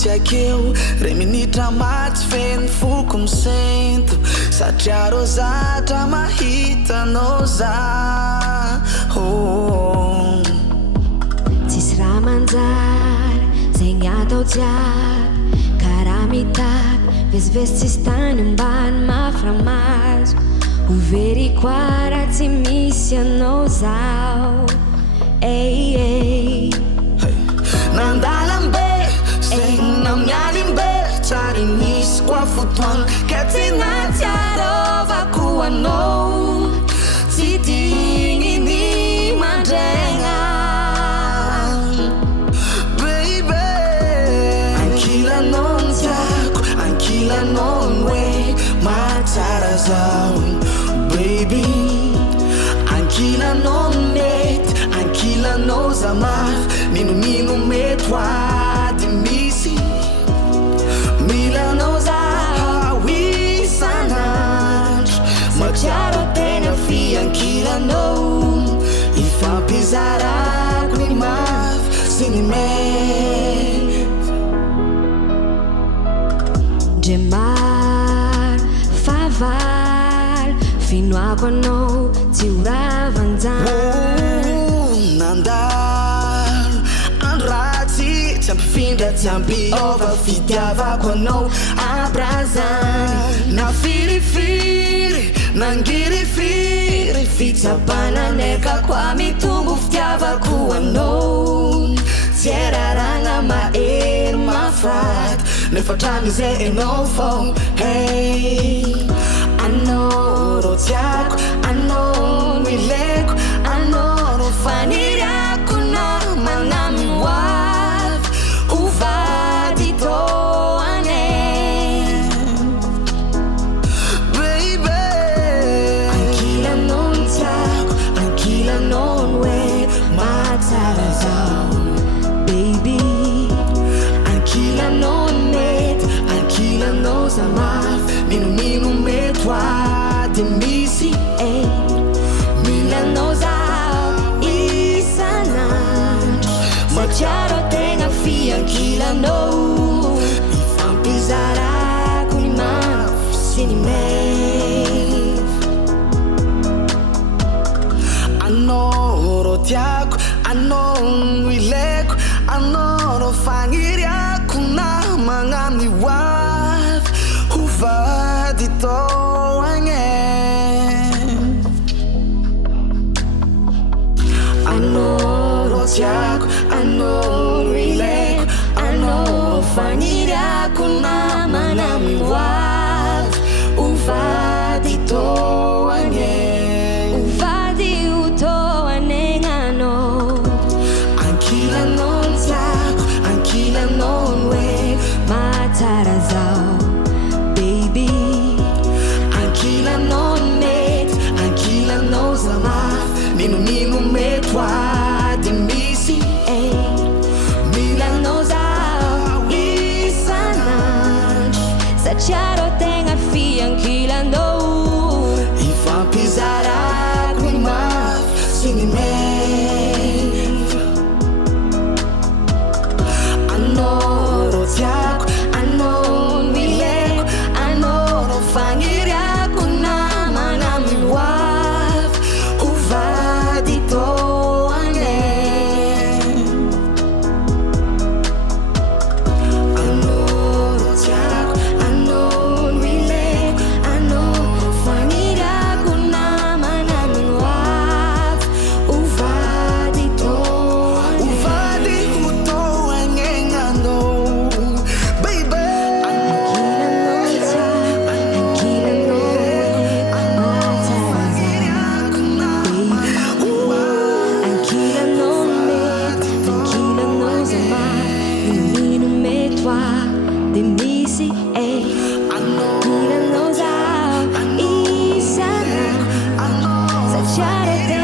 tsy akeo re minitra matsy feno foko misento satria rô zatra mahitanao zaho tsisy raha manjary zegny atao jiaby karaha mitaky vezivezy tsisy tany ambany maframazo overy koa raha tsy misy anao zaho nandalambe zegny namialimbe tsary misy koa fotoagna ka tsy natsiarovako anao tsy digny ny mandraigna baby ankilanao ny tiako ankilanao ny hoe mahatsara zaho baby ankilanao ny mety ankilanao za mafy ninonino mety hoady misy milanao zaho isanandro matsiaro tena fiankilanao ifampizarako ny mafy sy ny mety ndre maro favaly finoako anao tsy horavanjany nandalo andratsy tsy ampifindra tsy ampiova fitiavako anao abrazany na firifiry nangirifiry fitsapana nekako mitombo fitiavako anao tsy eraragna mahery mafaty nefa tramizay enao fô hey anao rô tiako anao mileko anao rô faniriako na manamy hoavy hovady toane baby ankilanao ny tiako ankilanao ny hoe mahatsara zaho baby ankilanao ny mety ankilanao za mafy ninonino mety hoady misy milanao zaho isanandro matsiaro tegna fiankilanao ifampizarako ny mafy sy ny mefy anao rô tiako anao no ileko anao rô fagniriako na magnamny hoavy hovady toagne anao rô tiako anao no ileko anao rô fagniriako na magnamny hoavy hovady toagne hovady ho toanegnanao ankilanao ny tiako ankilanao ny hoe mahatsara zaho baby ankilanao ny mety ankilanao za mafy ninonino mety hoady misy milanao zaho isanandro satria rô tegna fiankilanao ifampizarako ny mafy sy ny mety anao rô tiako anao no ileko anao rô fagniriako na manamy hoavy hovady toagne anao rô tiako anao no ileko anao rô fagniriako na manamy hoavy hovady toagne hovady ho toagnegnanao baby ankilanao mety ankilanao za mafy ninonino mety hoady misy ankilanao zaho isanandro satria rô tegna